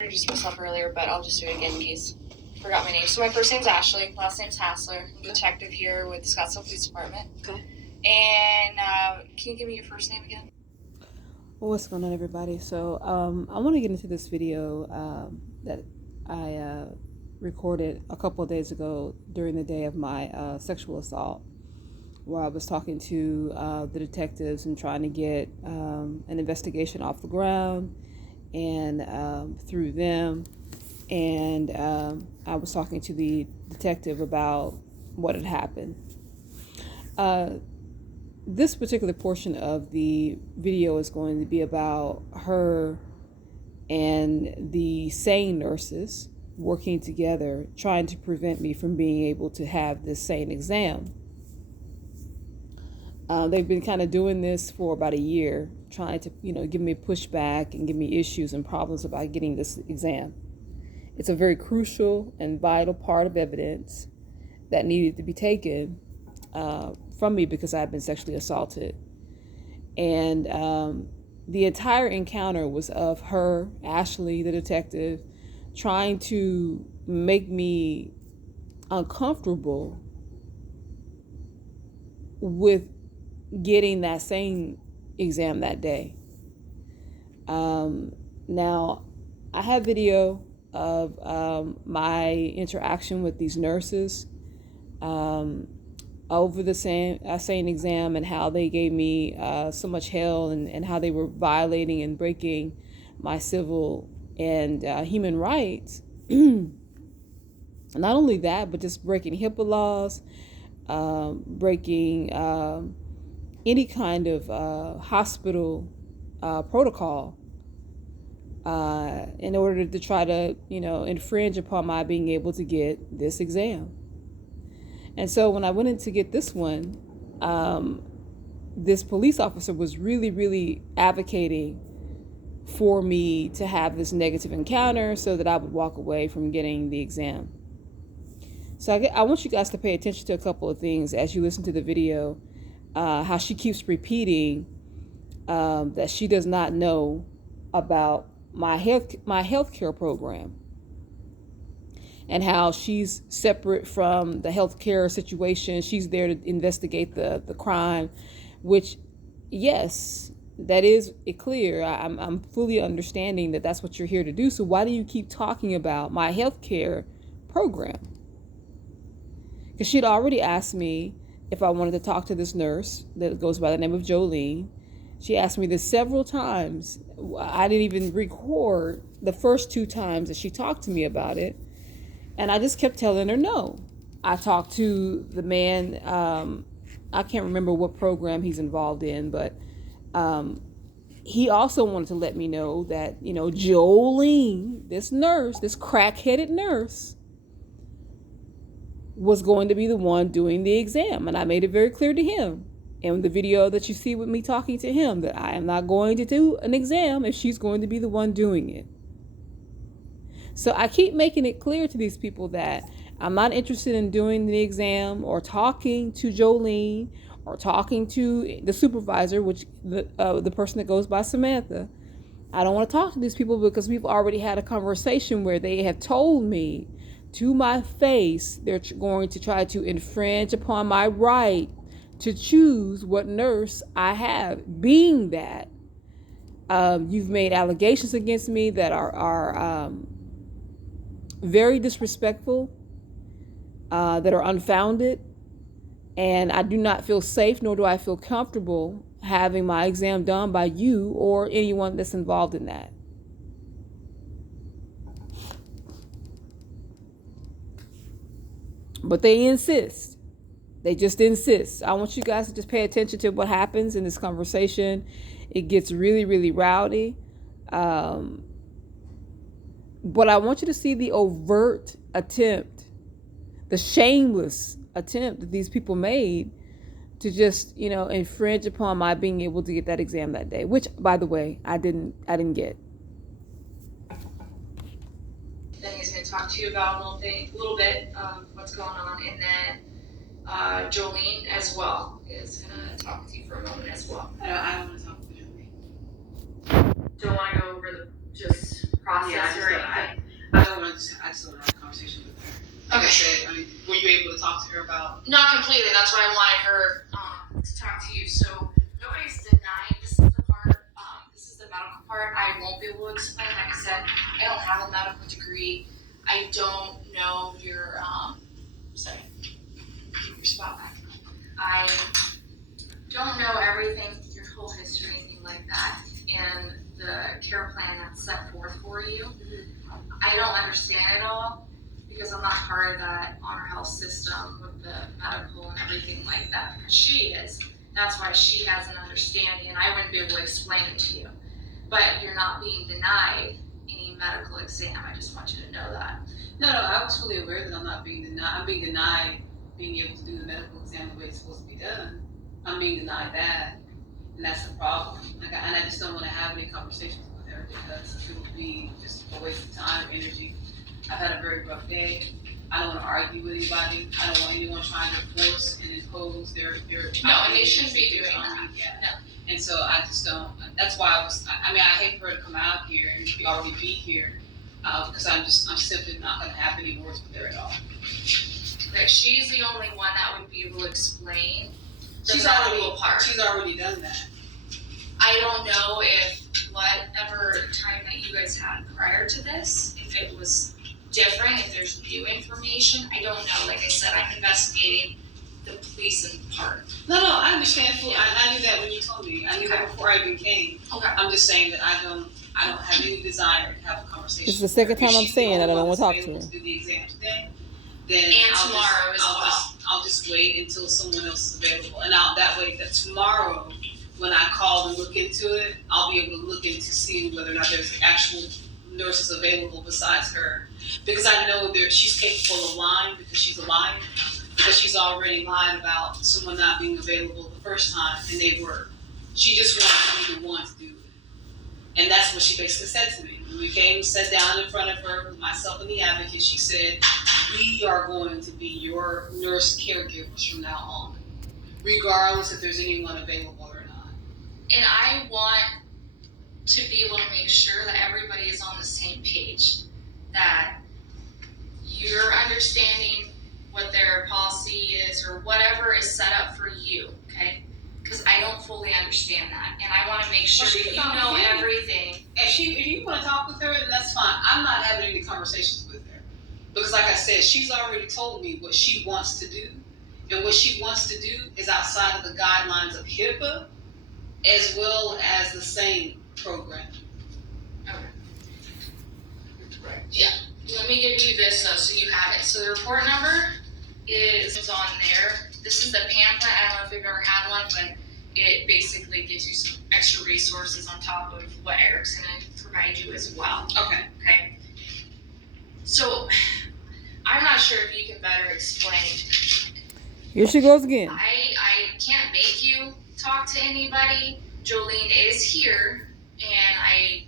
Introduced myself earlier, but I'll just do it again in case I forgot my name. So my first name's Ashley, last name's Hassler. I'm a detective here with the Scottsdale Police Department. Okay. And can you give me your first name again? Well, what's going on, everybody? So I want to get into this video that I recorded a couple of days ago during the day of my sexual assault, where I was talking to the detectives and trying to get an investigation off the ground and through them. And I was talking to the detective about what had happened. This particular portion of the video is going to be about her and the SANE nurses working together, trying to prevent me from being able to have this SANE exam. They've been kind of doing this for about a year, trying to, give me pushback and give me issues and problems about getting this exam. It's a very crucial and vital part of evidence that needed to be taken from me because I've been sexually assaulted. And the entire encounter was of her, Ashley, the detective, trying to make me uncomfortable with getting that same exam that day. Now, I have video of my interaction with these nurses over the SANE exam and how they gave me so much hell and how they were violating and breaking my civil and human rights. Not only that, but just breaking HIPAA laws, breaking any kind of hospital protocol in order to try to, infringe upon my being able to get this exam. And so when I went in to get this one, this police officer was really, really advocating for me to have this negative encounter so that I would walk away from getting the exam. So I want you guys to pay attention to a couple of things as you listen to the video, how she keeps repeating that she does not know about my healthcare program, and how she's separate from the healthcare situation. She's there to investigate the crime, which, yes, that is clear. I'm fully understanding that that's what you're here to do. So why do you keep talking about my healthcare program? Because she'd already asked me if I wanted to talk to this nurse that goes by the name of Jolene. She asked me this several times. I didn't even record the first 2 times that she talked to me about it. And I just kept telling her no. I talked to the man, I can't remember what program he's involved in, but he also wanted to let me know that, Jolene, this nurse, this crack-headed nurse, was going to be the one doing the exam. And I made it very clear to him in the video that you see with me talking to him that I am not going to do an exam if she's going to be the one doing it. So I keep making it clear to these people that I'm not interested in doing the exam or talking to Jolene or talking to the supervisor, which the person that goes by Samantha. I don't want to talk to these people because we've already had a conversation where they have told me to my face they're going to try to infringe upon my right to choose what nurse I have. Being that you've made allegations against me that are very disrespectful, that are unfounded, and I do not feel safe, nor do I feel comfortable having my exam done by you or anyone that's involved in that. But they insist. They just insist. I want you guys to just pay attention to what happens in this conversation. It gets really, really rowdy. But I want you to see the overt attempt, the shameless attempt that these people made to just, infringe upon my being able to get that exam that day, which, by the way, I didn't get. Then he's going to talk to you about a little bit of what's going on, and then Jolene as well is going to talk with you for a moment as well. I don't want to talk with Jolene. Don't want to go over just process Yeah, or anything? I just don't want to have a conversation with her. Like I Okay. said, I mean, were you able to talk to her about? Not completely. That's why I wanted her to talk to you. So nobody's denying this is the part. This is the medical part. I won't be able to explain. Like I said, I don't have a medical degree. I don't know your sorry, keep your spot back. I don't know everything, your whole history, anything like that, and the care plan that's set forth for you. I don't understand it all because I'm not part of that honor health system with the medical and everything like that. Because she is. That's why she has an understanding, and I wouldn't be able to explain it to you. But you're not being denied any medical exam. I just want you to know that. No, I was fully aware that I'm not being denied. I'm being denied being able to do the medical exam the way it's supposed to be done. I'm being denied that, and that's the problem. And I just don't want to have any conversations with her because it would be just a waste of time, energy. I've had a very rough day. I don't want to argue with anybody. I don't want anyone trying to force and impose their No, and they shouldn't be doing that. Yeah. No. And so I just don't. That's why I hate for her to come out here and already be here because I'm simply not going to have any words with her at all. That she's the only one that would be able to explain the She's medical part. She's already done that. I don't know if whatever time that you guys had prior to this, if it was different, if there's new information, I don't know. Like I said, I'm investigating the policing part. No, I understand. I knew that when you told me. I knew that before I even came. Okay. I'm just saying that I don't have any desire to have a conversation. This is the second time I'm saying that I don't want to talk to her. To do the exam today, then And tomorrow as well. I'll just wait until someone else is available, and that way tomorrow when I call and look into it, I'll be able to look into see whether or not there's actual nurses available besides her, because I know that she's capable of lying because she's a liar, because she's already lied about someone not being available the first time and they were. She just wanted to be the one to do it, and that's what she basically said to me. When we came, sat down in front of her, myself and the advocate, she said, "We are going to be your nurse caregivers from now on, regardless if there's anyone available or not." And I want to be able to make sure that everybody is on the same page, that you're understanding what their policy is or whatever is set up for you, okay? Because I don't fully understand that, and I want to make sure that you know everything. If you want to talk with her, then that's fine. I'm not having any conversations with her because, like I said, she's already told me what she wants to do, and what she wants to do is outside of the guidelines of HIPAA, as well as the same program. Okay. Yeah. Let me give you this though, so you have it. So the report number is on there. This is the pamphlet. I don't know if you've ever had one, but it basically gives you some extra resources on top of what Eric's gonna provide you as well. Okay. Okay. So I'm not sure if you can better explain. Here she goes again. I can't make you talk to anybody. Jolene is here, and I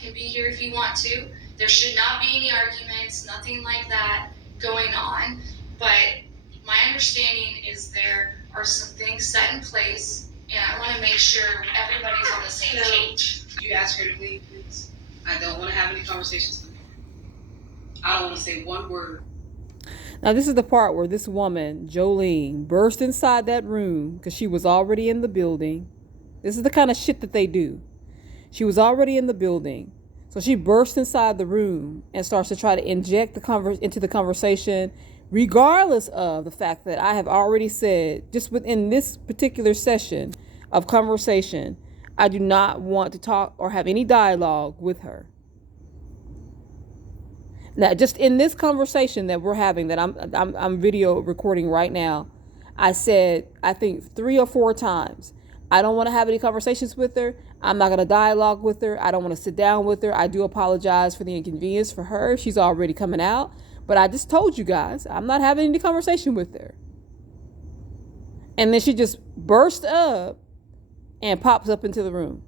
can be here if you want to. There should not be any arguments, nothing like that going on. But my understanding is there are some things set in place, and I want to make sure everybody's on the same page. Could you ask her to leave, please? I don't want to have any conversations with her. I don't want to say one word. Now, this is the part where this woman, Jolene, burst inside that room because she was already in the building. This is the kind of shit that they do. She was already in the building. So she bursts inside the room and starts to try to inject into the conversation, regardless of the fact that I have already said, just within this particular session of conversation, I do not want to talk or have any dialogue with her. Now, just in this conversation that we're having, that I'm video recording right now, I said, I think 3 or 4 times, I don't want to have any conversations with her. I'm not going to dialogue with her. I don't want to sit down with her. I do apologize for the inconvenience for her. She's already coming out. But I just told you guys, I'm not having any conversation with her. And then she just burst up and pops up into the room.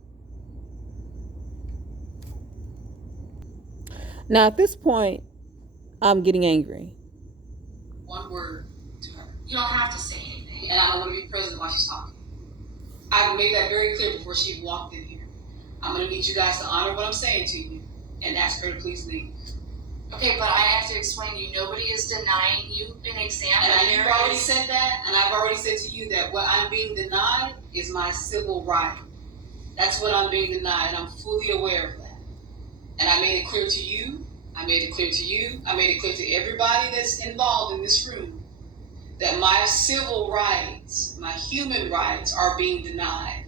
Now, at this point, I'm getting angry. One word to her. You don't have to say anything. And I don't want to be present while she's talking. I made that very clear before she walked in here. I'm going to need you guys to honor what I'm saying to you and ask her to please leave. Okay, but I have to explain to you, nobody is denying you an exam. And you've already said that, and I've already said to you that what I'm being denied is my civil right. That's what I'm being denied, and I'm fully aware of that. And I made it clear to you, I made it clear to you, I made it clear to everybody that's involved in this room that my civil rights, my human rights are being denied.